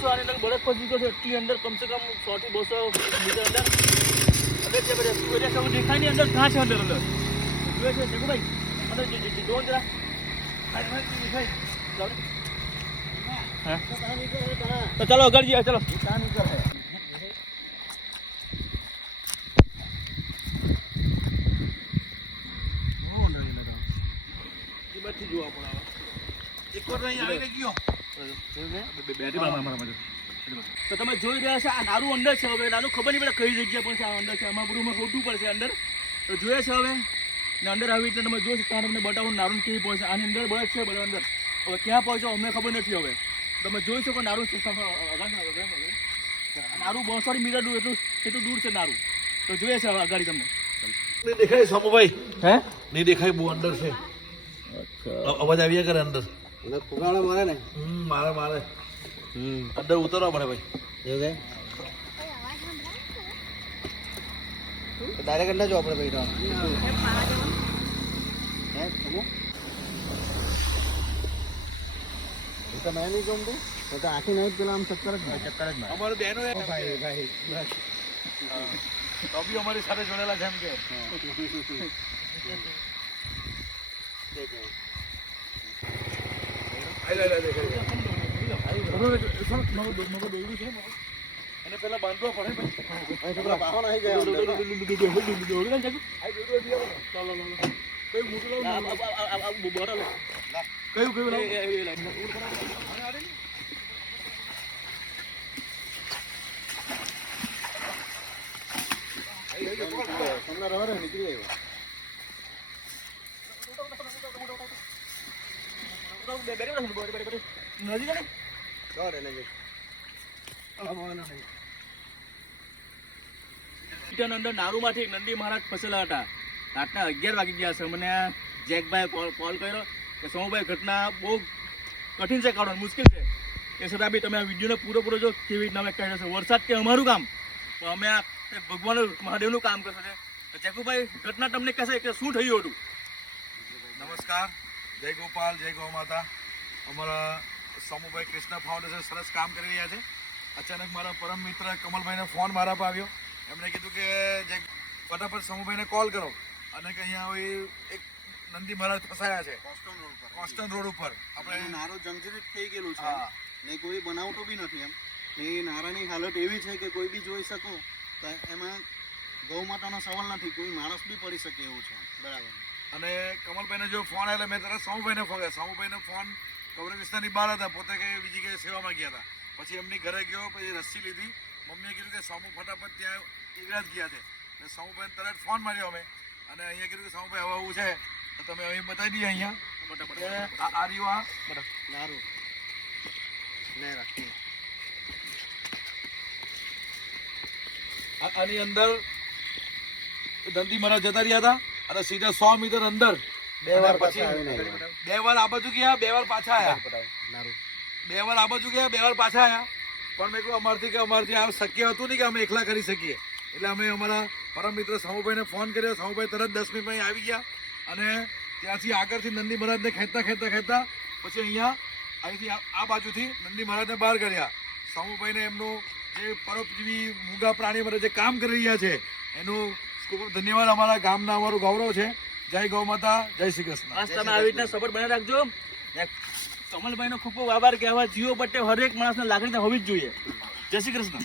છો આની અંદર બરફ પહોંચી ગયો છે એટલી અંદર કમસે કમ 100 થી 200 મીટર અંદર જે બધે સૂર્ય દેખાય ની અંદર ઘાસ છે અંદર જોઈએ છે જગુભાઈ અંદર જો જરા તો ચાલો આગળ જઈએ ચલો જોવા પડે એક વાર અહીં આવીને ગયો તો તમે જોઈ રહ્યા છો આ નારું અંદર છે હવે નાનું ખબર નહીં પડે કઈ જગ્યા પણ છે આ અંદર છે આમાં બધું ખોટું પડશે અંદર તો જોઈએ છે હવે ને અંદર આવી રીતે તમે જોશો ત્યાં તમને બતાવો નારું કેવી પહોંચે આની અંદર બરફ છે બધા અંદર હવે ક્યાં પહોંચો અમને ખબર નથી હવે તમે જોઈ શકો નારું નારું 200 મીટર દૂર એટલું દૂર છે નારું તો જોઈએ છે હવે આગળ તમને નહીં દેખાય સામુભાઈ હે નહીં દેખાય બહુ અંદર છે અવાજ આવ્યા કરે અંદર ફુગાડો મારે ને મારે અંદર ઉતરવા પડે ભાઈ એવું કે ડાયરેક્ટ અંદર જો આપણે ભાઈ તો મેં નહીં ગમતું તો આખી નહીં પેલા આમ ચક્કર જ અમારે બહેનો ભાઈ તો બી અમારી સાથે જોડેલા છે એમ કે એને પેલા બાંધવા પડે નીકળી અંદર નારુમાંથી નંદી મહારાજ ફસેલા હતા રાતના 11 વાગી ગયા છે મને જેકભાઈ કોલ કર્યો કે સોમભાઈ ઘટના બહુ કઠિન છે કાઢવાની મુશ્કેલ છે એ છતાં બી તમે આ વિડીયોને પૂરો જો કેવી રીતના અમે કહી છે વરસાદ કે અમારું કામ તો અમે આ ભગવાન મહાદેવનું કામ કરશે તો જેકુભાઈ ઘટના તમને કહેશે કે શું થયું હતું નમસ્કાર જય ગોપાલ જય ગૌ માતા અમારા સમુભાઈ કૃષ્ણ ફાઉન્ડેશન સરસ કામ કરી રહ્યા છે અચાનક મારા પરમ મિત્ર કમલભાઈને ફોન મારા પર આવ્યો એમણે કીધું કે જે ફટાફટ સમુભાઈને કોલ કરો અને કે અહીંયા એક નંદી મહારાજ ફસાયા છે કોસ્ટન રોડ ઉપર આપણે નારું જંગજરીત થઈ ગયેલું છે ને કોઈ બનાવતો બી નથી એમ ને એ નારાની હાલત એવી છે કે કોઈ બી જોઈ શકો તો એમાં ગૌ માતાનો સવાલ નથી કોઈ માણસ બી પડી શકે એવું છે બરાબર અને કમલભાઈને જો ફોન આવ્યો મેં તરત સમુભાઈને ફોન કવર વિસ્તારની બહાર હતા પોતે કઈ બીજી કઈ સેવામાં ગયા હતા પછી એમની ઘરે ગયો પછી રસ્સી લીધી મમ્મીએ કીધું કે સમુ ફટાફટ ત્યાં ઈવરાજ ગયા છે એટલે સમુભાઈને તરત ફોન માર્યો અમે અને અહીંયા કીધું કે સમુભાઈ હવે આવું છે તો તમે અહીં બતાવી દઈએ અહીંયા આ રહ્યું નારું ને રાખીએ આની અંદર નંદી મહારાજ જતા રહ્યા હતા અને સીધા 100 મીટર અંદર બે વાર આ બાજુ ગયા 2 વાર પાછા આવ્યા 2 વાર આ બાજુ ગયા 2 વાર પાછા આવ્યા પણ મેં કહ્યું અમારથી આ શક્ય હતું નહીં કે અમે એકલા કરી શકીએ એટલે અમે અમારા પરમ મિત્ર સમુભાઈને ફોન કર્યો સમુભાઈ તરત 10 મિનિટમાં આવી ગયા અને ત્યાંથી આગળથી નંદી મહારાજને ખેંચતા પછી અહીંથી આ બાજુથી નંદી મહારાજને બહાર કર્યા સમુભાઈને એમનું જે પરોપજીવી મૂંગા પ્રાણી માટે જે કામ કરી રહ્યા છે એનું ખૂબ ધન્યવાદ અમારા ગામના અમારું ગૌરવ છે જય ગૌ માતા જય શ્રી કૃષ્ણ તમે આવી રીતના સપોર્ટ બનાવી રાખજો કમલભાઈનો ખૂબ આભાર કહેવા જીવો પટ્ટે હરેક માણસને લાગણી હોવી જ જોઈએ જય શ્રી કૃષ્ણ